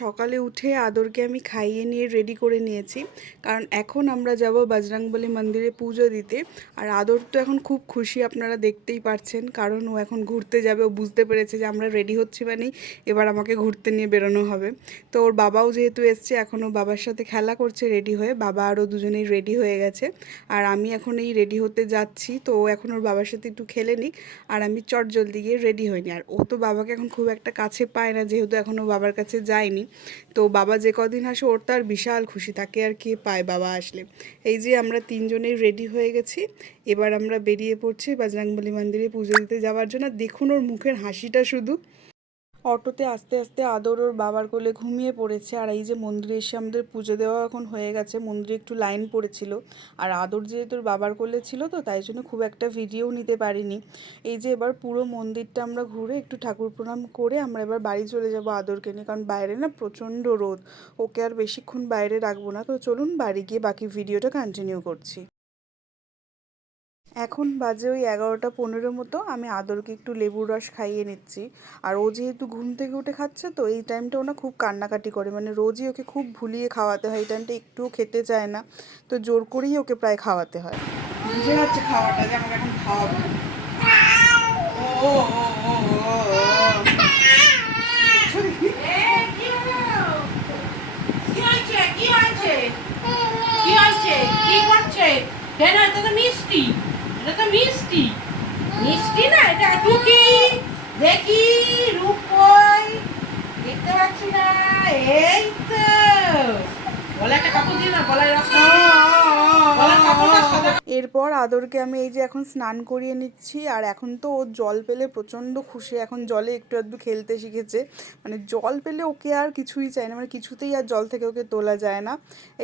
সকালে উঠে আদরকে আমি খাইয়ে নিয়ে রেডি করে নিয়েছি। কারণ এখন আমরা যাব বজরংবলী মন্দিরে পুজো দিতে। আর আদর তো এখন খুব খুশি আপনারা দেখতেই পারছেন। কারণ ও এখন ঘুরতে যাবে। ও বুঝতে পেরেছে যে আমরা রেডি হচ্ছি মানেই এবার আমাকে ঘুরতে নিয়ে বেরোনো হবে। তো ওর বাবাও যেহেতু এসছে, এখন ও বাবার সাথে খেলা করছে রেডি হয়ে। বাবা আরও দুজনেই রেডি হয়ে গেছে। আর আমি এখন এই রেডি হতে যাচ্ছি। তো ও এখন ওর বাবার সাথে একটু খেলে নিক। আর আমি চট জলদি গিয়ে রেডি হইনি আর ও তো বাবাকে এখন খুব একটা কাছে পায় না। যেহেতু এখনও বাবার কাছে যায়নি। তো বাবা যে কদিন আসে ওর তার বিশাল খুশি, তাকে আর কি পায় বাবা আসলে। এই যে আমরা তিনজনেই রেডি হয়ে গেছি, এবার আমরা বেরিয়ে পড়ছি বাজরাংবলী মন্দিরে পুজো দিতে যাওয়ার জন্য। দেখুন ওর মুখের হাসিটা শুধু। অটোতে আস্তে আস্তে আদর ওর বাবার কোলে ঘুমিয়ে পড়েছে। আর এই যে মন্দিরে এসে আমাদের পুজো দেওয়া এখন হয়ে গেছে, মন্দিরে একটু লাইন পড়েছিল। আর আদর যেহেতু ওর বাবার কোলে ছিল তো, তাই জন্য খুব একটা ভিডিও নিতে পারিনি। এই যে এবার পুরো মন্দিরটা আমরা ঘুরে একটু ঠাকুর প্রণাম করে আমরা এবার বাড়ি চলে যাব আদরকে নিয়ে। কারণ বাইরে না প্রচণ্ড রোদ, ওকে আর বেশিক্ষণ বাইরে রাখব না। তো চলুন বাড়ি গিয়ে বাকি ভিডিওটা কন্টিনিউ করছি। এখন বাজে ওই এগারোটা পনেরো মতো আমি আদরকে একটু লেবুর রস খাইয়ে নিচ্ছি। আর ও যেহেতু ঘুম থেকে উঠে খাচ্ছে তো এই টাইমটা ওনা খুব কান্নাকাটি করে মানে রোজই ওকে খুব ভুলিয়ে খাওয়াতে হয় এই টাইমটা একটুও খেতে চায় না। তো জোর করেই ওকে প্রায় খাওয়াতে হয়। বুঝে যাচ্ছে খাওয়াটা যে আমাকে এখন খাওয়াবো। ও, ও, ও, ও, ও। কি হয়েছে? কি করছে? কেন এটা তো মিষ্টি? এটা তো মিষ্টি। মিষ্টি না, এটা টুকি দেখি রূপ কই দেখতে পাচ্ছি না, এই তো। বলে একটা কাপড় দিয়ে না গলায় রাখো। এরপর আদরকে আমি এই যে এখন স্নান করিয়ে নিচ্ছি, আর এখন তো ও জল পেলে প্রচণ্ড খুশি। এখন জলে একটু একটু খেলতে শিখেছে। মানে জল পেলে ওকে আর কিছুই চায় না মানে কিছুতেই আর জল থেকে ওকে তোলা যায় না।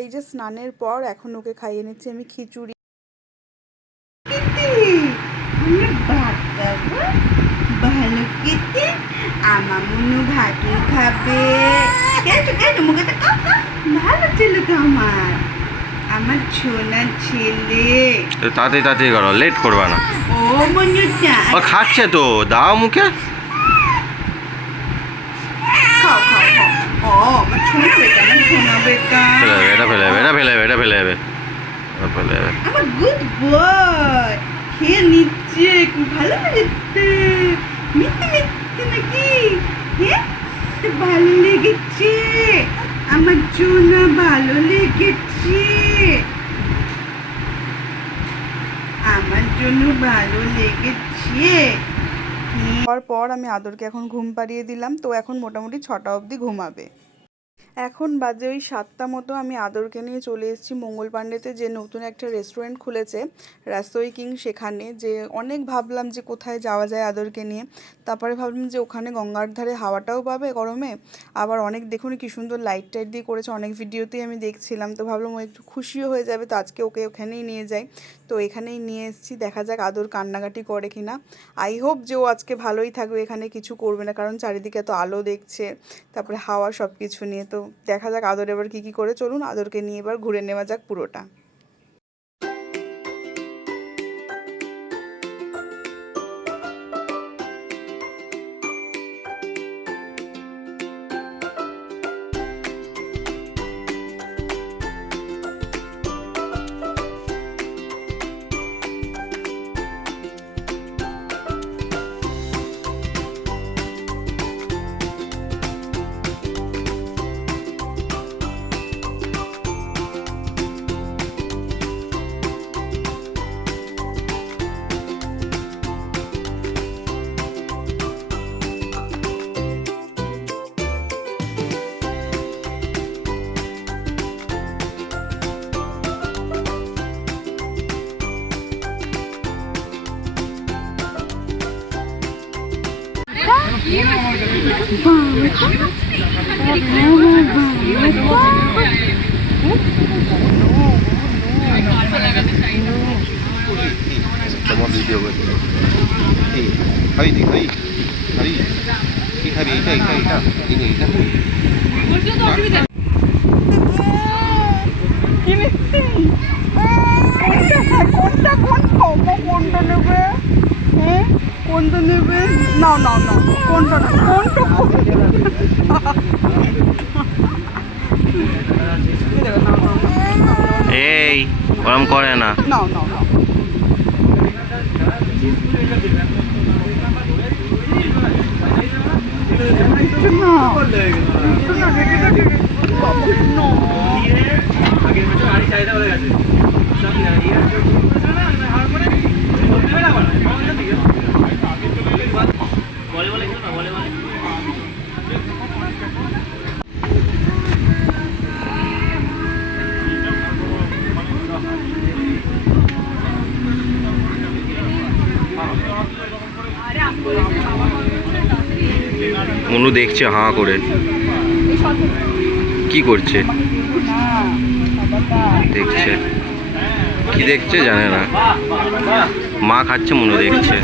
এই যে স্নানের পর এখন ওকে খাইয়ে নিচ্ছি আমি খিচুড়ি আমরা ভাত খাব ভালো খেতে আমার মনু খাবে। কেন কেন? মুখে তো। ভালো ছিল তো আমার। আমার সোনার ছেলে। তো তাড়াতাড়ি তাড়াতাড়ি করো লেট করবা না। ও ও খাচ্ছে তো দাও মুখে। ফেলে এটা ফেলে এটা ফেলে এটা আমার গুড বয় খেয়ে নিচ্ছে ভালো লেগেছে মিথ্যে মিথ্যে নাকি ভালো লেগেছে। আমার জন্য ভালো লেগেছে। আমার জন্য ভালো লেগেছে। পর আমি আদরকে এখন ঘুম পাড়িয়ে দিলাম, তো এখন মোটামুটি ছটা অবধি ঘুমাবে। এখন বাজে ওই সাতটা মতো আমি আদরকে নিয়ে চলে এসেছি মঙ্গল পাণ্ডেতে, যে নতুন একটা রেস্টুরেন্ট খুলেছে রাসোই কিং সেখানে, যে অনেক ভাবলাম যে কোথায় যাওয়া যায় আদরকে নিয়ে। তারপরে ভাবলাম যে ওখানে গঙ্গার ধারে হাওয়াটাও পাবে গরমে। আবার অনেক, দেখুন কি সুন্দর লাইট টাইট দিয়ে করেছে, অনেক ভিডিওতেই আমি দেখছিলাম। তো ভাবলাম ও একটু খুশিও হয়ে যাবে, তো আজকে ওকে ওখানেই নিয়ে যাই। তো এখানেই নিয়ে এসেছি, দেখা যাক আদর কান্নাকাটি করে কি না আই হোপ যে ও আজকে ভালোই থাকবে, এখানে কিছু করবে না, কারণ চারিদিকে এত আলো দেখছে, তারপরে হাওয়া সব কিছু নিয়ে। তো দেখা যাক আদর এবার কী কী করে চলুন। আদরকে নিয়ে এবার ঘুরে নেওয়া যাক পুরোটা। Comment video gue dulu. Hai, hai, hai, hai, hai, hai, hai, hai, ini, ini. গরম করে না। চাহিদা হয়ে গেছে দেখছে হাঁ করে। কি করছে? দেখছে। কি দেখছে জানে না। মা খাচ্ছে, মনে দেখছে।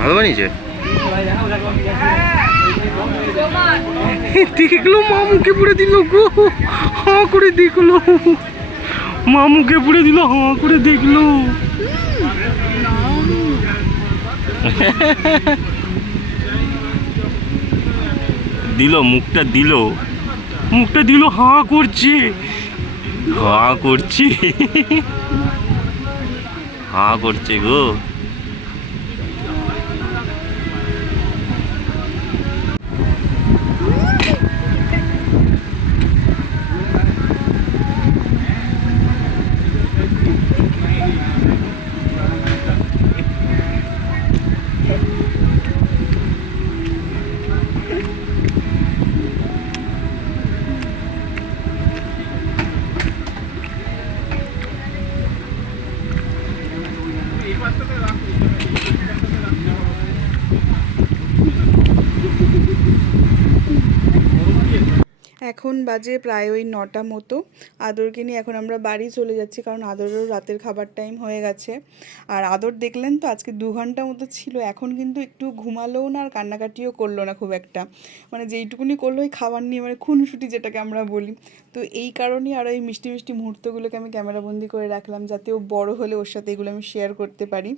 ভালো বানিয়েছে? দেখল মা, মুখে পুড়ে দিল গো। হাঁ করে দেখল। মা মুখে পুড়ে দিল হাঁ করে দেখল। দিল মুখটা দিল। মুখটা দিল হাঁ করছে। হাঁ করছে। হাঁ করছে গো। এখন বাজে প্রায় ওই নটা মতো। আদরকে নিয়ে এখন আমরা বাড়ি চলে যাচ্ছি কারণ আদরেরও রাতের খাবার টাইম হয়ে গেছে। আর আদর দেখলেন তো আজকে দু ঘণ্টা মতো ছিল, এখন কিন্তু একটু ঘুমালোও না আর কান্নাকাটিও করল না খুব একটা। মানে যেইটুকুনি করল ওই খাবার নিয়ে মানে খুনসুটি যেটাকে আমরা বলি। তো এই কারণেই আর ওই মিষ্টি মিষ্টি মুহূর্তগুলোকে আমি ক্যামেরাবন্দি করে রাখলাম, যাতে ও বড় হলে ওর সাথে এগুলো আমি শেয়ার করতে পারি।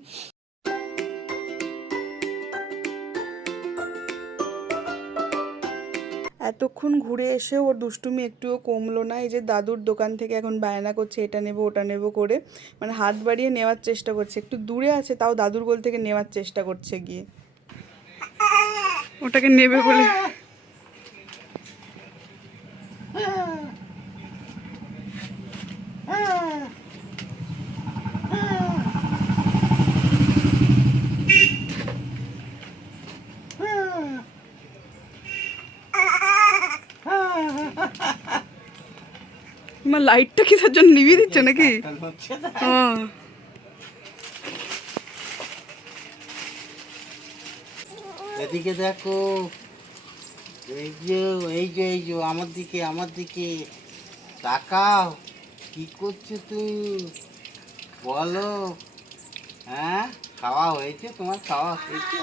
এতক্ষণ ঘুরে এসে ওর দুষ্টুমি একটুও কমলো না। এই যে দাদুর দোকান থেকে এখন বায়না করছে, এটা নেব, ওটা নেব করে। মানে হাত বাড়িয়ে নেওয়ার চেষ্টা করছে। একটু দূরে আছে, তাও দাদুর গোল থেকে নেওয়ার চেষ্টা করছে গিয়ে। ওটাকে নেবে বলে। তোমার লাইটটা কি তার জন্য নিভিয়ে দিচ্ছ নাকি? হ্যাঁ। এদিকে দেখো, এই যে এই যে এই যে, আমার দিকে আমার দিকে, তাকাও, কি করছ তুমি? বলো। হ্যাঁ খাওয়া হয়েছে তোমার? খাওয়া হয়েছে?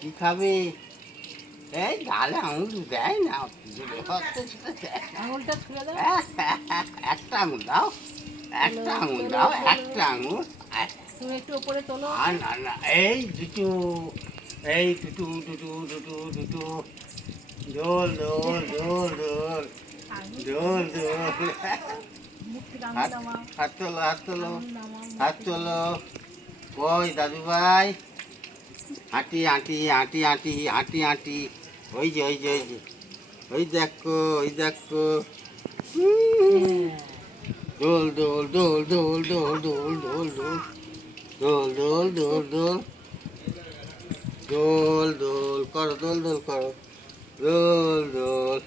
কি খাবে? এই গালে আঙুল দেয় না। আঙুলটা ছুঁড়ে দাও। একটা আঙুল দাও একটা আঙুল দাও একটা আঙুল তুমি একটু উপরে তোলো। না না না এই দুটো এই দুটো দুটো দুটো দুটো। দোল দোল দোল দোল দোল দোল হাত হাত তোলো হাত তোলো হাত তোলো। কই দাদু ভাই হাঁটি হাঁটি হাঁটি হাঁটি হাঁটি হাঁটি। ওই যে ওই যে ওই যে ওই দেখো ওই দেখো দোল দোল দোল দোল দোল দোল দোল দোল দোল দোল দোল দোল দোল দোল করো দোল দোল করো দোল দোল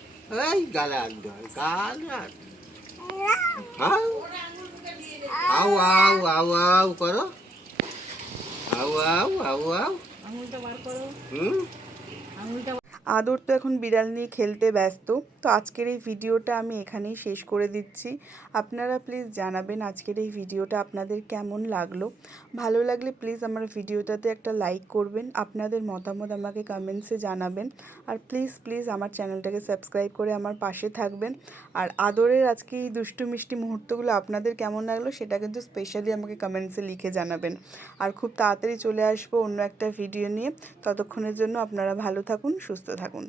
এই গালে ধর গালে হাউ আউ আউ আউ আউ করো আউ আউ আউ আউ আঙুলটা বার করো হুম আঙুলটা আদর তো এখন বিড়াল নিয়ে খেলতে ব্যস্ত। তো আজকের এই ভিডিওটা আমি এখানেই শেষ করে দিচ্ছি। আপনারা প্লিজ জানাবেন আজকের এই ভিডিওটা আপনাদের কেমন লাগল। ভালো লাগলে প্লিজ আমার ভিডিওটাতে একটা লাইক করবেন, আপনাদের মতামত আমাকে কমেন্টসে জানাবেন। আর প্লিজ প্লিজ আমার চ্যানেলটাকে সাবস্ক্রাইব করে আমার পাশে থাকবেন। আর আদরের আজকে এই দুষ্টু মিষ্টি মুহূর্তগুলো আপনাদের কেমন লাগল সেটা কিন্তু স্পেশালি আমাকে কমেন্টসে লিখে জানাবেন। আর খুব তাড়াতাড়ি চলে আসব অন্য একটা ভিডিও নিয়ে। ততক্ষণের জন্য আপনারা ভালো থাকুন, সুস্থ থাকুন।